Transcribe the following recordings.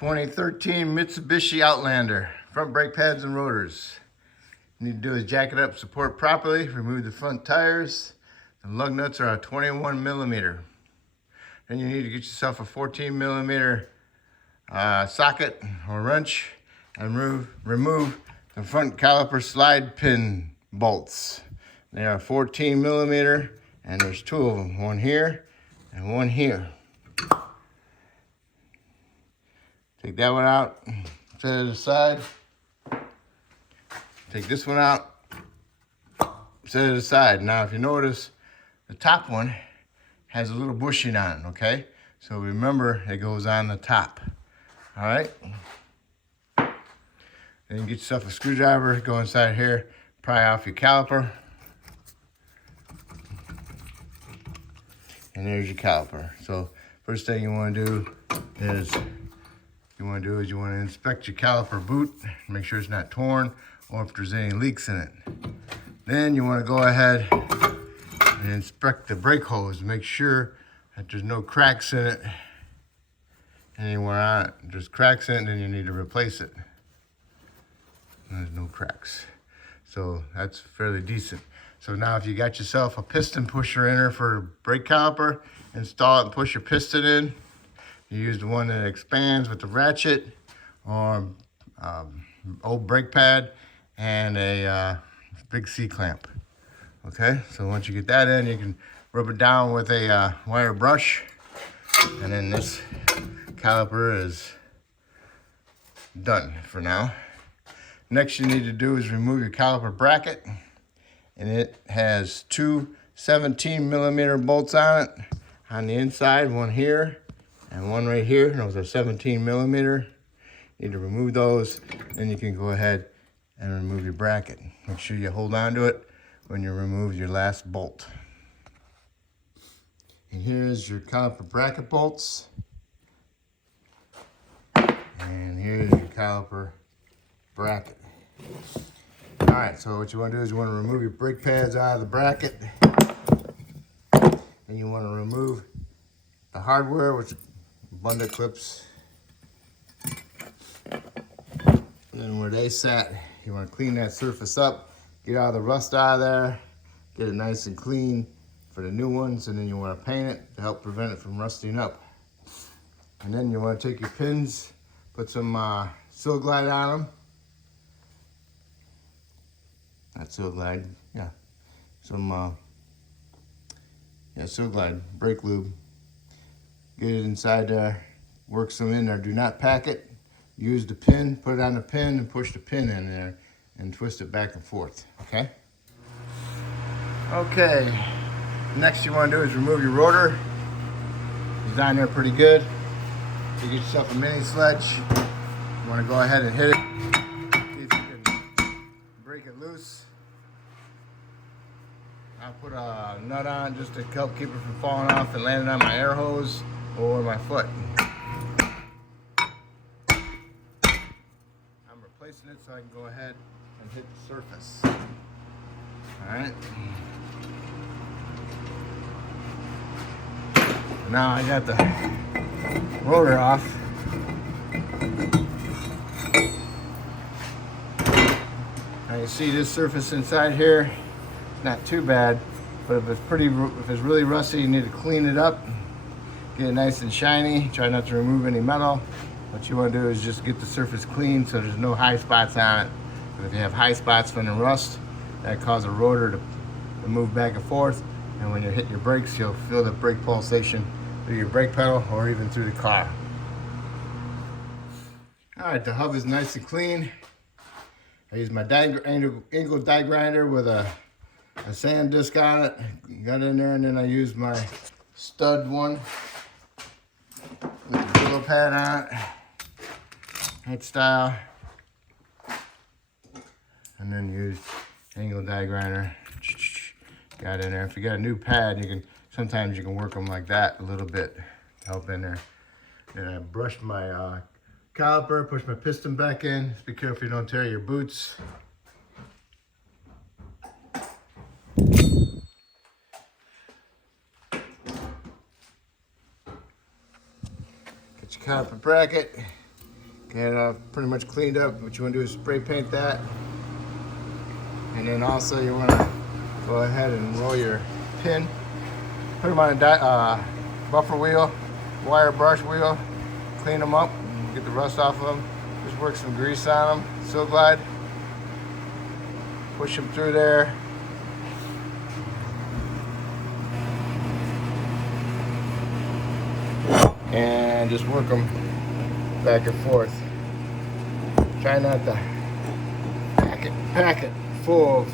2013 Mitsubishi Outlander, front brake pads and rotors. What you need to do is jack it up, support properly, remove the front tires. The lug nuts are a 21 millimeter. Then you need to get yourself a 14 millimeter socket or wrench and remove the front caliper slide pin bolts. They are 14 millimeter and there's two of them, one here and one here. Take that one out, set it aside. Take this one out, set it aside. Now if you notice, the top one has a little bushing on it, okay? So remember, it goes on the top, all right? Then you get yourself a screwdriver, go inside here, pry off your caliper. And there's your caliper. So first thing you wanna do is you want to inspect your caliper boot, make sure it's not torn or if there's any leaks in it. Then you want to go ahead and inspect the brake hose, make sure that there's no cracks in it anywhere on it. If there's cracks in it, then you need to replace it. And there's no cracks. So that's fairly decent. So now if you got yourself a piston pusher in there for brake caliper, install it and push your piston in. You use the one that expands with the ratchet or old brake pad and a big C-clamp. Okay, so once you get that in, you can rub it down with a wire brush, and then this caliper is done for now. Next you need to do is remove your caliper bracket, and it has two 17 millimeter bolts on it. On the inside, one here and one right here. Those are 17 millimeter. You need to remove those, then you can go ahead and remove your bracket. Make sure you hold on to it when you remove your last bolt. And here's your caliper bracket bolts. And here's your caliper bracket. All right, so what you want to do is you want to remove your brake pads out of the bracket. And you want to remove the hardware, which bundle clips. And then where they sat, you want to clean that surface up, get all the rust out of there, get it nice and clean for the new ones, and then you want to paint it to help prevent it from rusting up. And then you want to take your pins, put some Seal Glide on them. Not Seal Glide, yeah. Some Seal Glide, brake lube. Get it inside there, work some in there. Do not pack it. Use the pin, put it on the pin and push the pin in there and twist it back and forth, okay? Okay, next you want to do is remove your rotor. It's down there pretty good. You get yourself a mini sledge. You want to go ahead and hit it. See if you can break it loose. I'll put a nut on just to help keep it from falling off and landing on my air hose or my foot. I'm replacing it so I can go ahead and hit the surface. All right. Now I got the rotor off. Now you see this surface inside here, not too bad, but if it's really rusty, you need to clean it up. Get it nice and shiny. Try not to remove any metal. What you want to do is just get the surface clean so there's no high spots on it. But if you have high spots from the rust, that causes a rotor to move back and forth. And when you hit your brakes, you'll feel the brake pulsation through your brake pedal or even through the car. All right, the hub is nice and clean. I use my angle die grinder with a sand disc on it. Got in there, and then I use my stud one with the pillow pad on it, head style, and then use angle die grinder. Got in there. If you got a new pad, sometimes you can work them like that a little bit to help in there. And I brushed my caliper, push my piston back in. Just be careful you don't tear your boots. Get your caliper bracket, Get it pretty much cleaned up. What you want to do is spray paint that. And then also you want to go ahead and roll your pin. Put them on a buffer wheel, wire brush wheel. Clean them up, get the rust off of them. Just work some grease on them. Silk glide. Push them through there. And just work them back and forth. Try not to pack it full of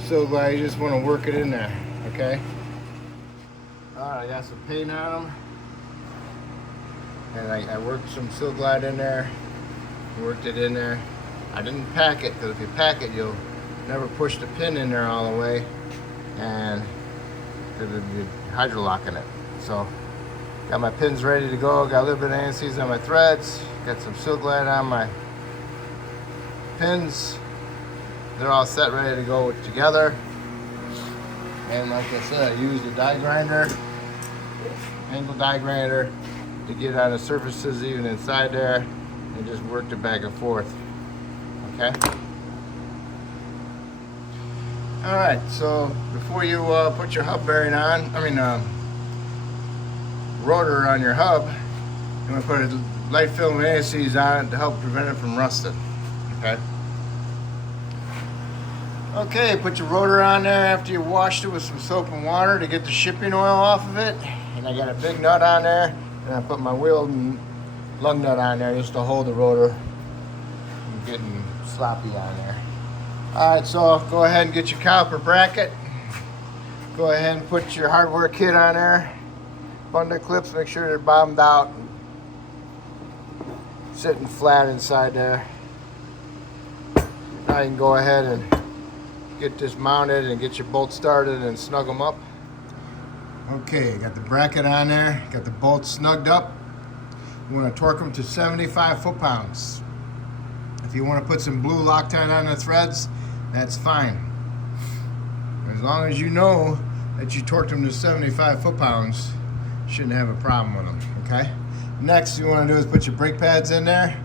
silk glide. You just want to work it in there, okay? Alright, I got some paint on them. And I worked some silk glide in there. Worked it in there. I didn't pack it, because if you pack it, you'll never push the pin in there all the way. And it'll be hydrolocking it. So, got my pins ready to go. Got a little bit of anti-seize on my threads. Got some silk glide on my pins. They're all set, ready to go together. And like I said, I used a die grinder, angle die grinder, to get on the surfaces even inside there, and just worked it back and forth. Okay. All right. So before you put your hub bearing on, rotor on your hub, you want to put a light film anti-seize on it to help prevent it from rusting. Okay. Okay, put your rotor on there after you washed it with some soap and water to get the shipping oil off of it. And I got a big nut on there, and I put my wheel and lug nut on there just to hold the rotor from getting sloppy on there. All right, so go ahead and get your caliper bracket. Go ahead and put your hardware kit on there. Bundle clips, make sure they're bottomed out, sitting flat inside there. Now you can go ahead and get this mounted and get your bolts started and snug them up. Okay, got the bracket on there, got the bolts snugged up. You want to torque them to 75 foot-pounds. If you want to put some blue Loctite on the threads, that's fine. As long as you know that you torqued them to 75 foot-pounds, you shouldn't have a problem with them, okay? Next, you want to do is put your brake pads in there.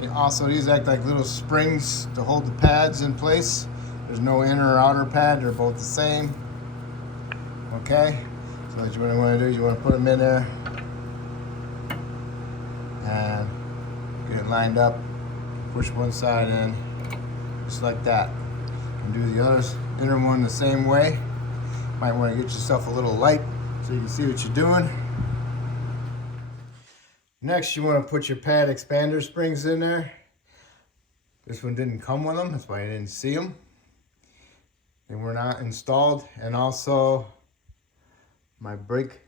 And also, these act like little springs to hold the pads in place. There's no inner or outer pad, they're both the same. Okay, so what you want to do is you want to put them in there and get it lined up. Push one side in, just like that. And do the other inner one the same way. Might want to get yourself a little light so you can see what you're doing. Next, you want to put your pad expander springs in there. This one didn't come with them, that's why I didn't see them. They were not installed, and also my brake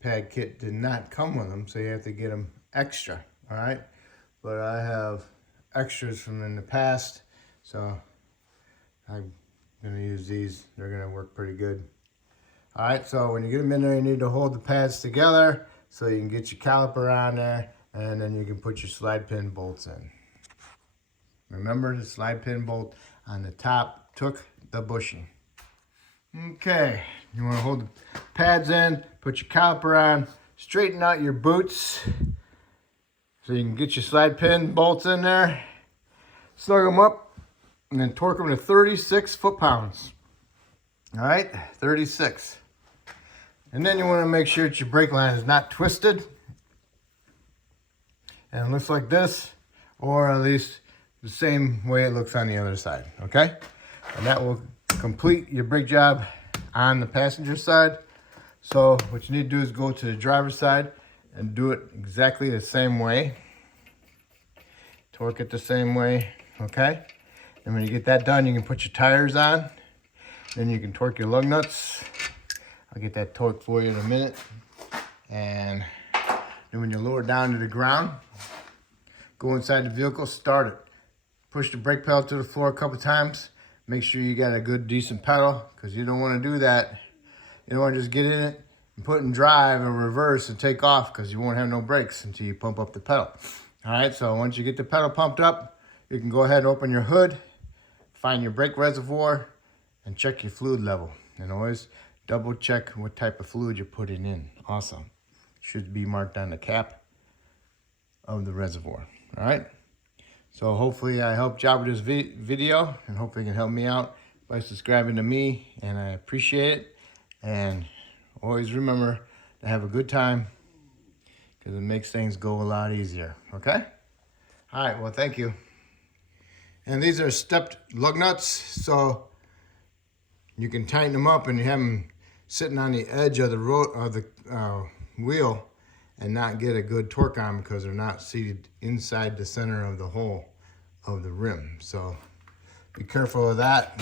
pad kit did not come with them, so you have to get them extra, all right? But I have extras from in the past, so I'm gonna use these. They're gonna work pretty good. All right, so when you get them in there, you need to hold the pads together so you can get your caliper on there, and then you can put your slide pin bolts in. Remember, the slide pin bolt on the top took the bushing. Okay, you want to hold the pads in, put your caliper on, straighten out your boots so you can get your slide pin bolts in there, snug them up, and then torque them to 36 foot-pounds. All right, 36. And then you want to make sure that your brake line is not twisted and it looks like this, or at least the same way it looks on the other side, okay? And that will complete your brake job on the passenger side. So what you need to do is go to the driver's side and do it exactly the same way. Torque it the same way, okay? And when you get that done, you can put your tires on. Then you can torque your lug nuts. I'll get that torqued for you in a minute. And then when you lower it down to the ground, go inside the vehicle, start it. Push the brake pedal to the floor a couple times. Make sure you got a good, decent pedal, because you don't want to do that. You don't want to just get in it and put it in drive and reverse and take off, because you won't have no brakes until you pump up the pedal. All right, so once you get the pedal pumped up, you can go ahead and open your hood, find your brake reservoir, and check your fluid level. And always double check what type of fluid you're putting in. Awesome. Should be marked on the cap. of the reservoir. All right. So hopefully I helped you out with this video, and hopefully it can help me out by subscribing to me, and I appreciate it. And always remember to have a good time, because it makes things go a lot easier. Okay? All right, well, thank you. And these are stepped lug nuts, so you can tighten them up and you have them sitting on the edge of the wheel and not get a good torque on them because they're not seated inside the center of the hole of the rim. So be careful of that.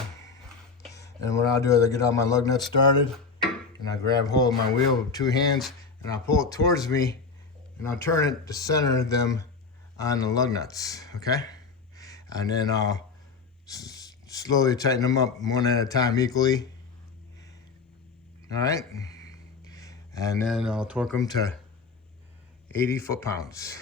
And what I'll do is I'll get all my lug nuts started, and I'll grab hold of my wheel with 2 hands, and I'll pull it towards me, and I'll turn it to center them on the lug nuts, okay? And then I'll slowly tighten them up one at a time equally. All right? And then I'll torque them to 80 foot-pounds.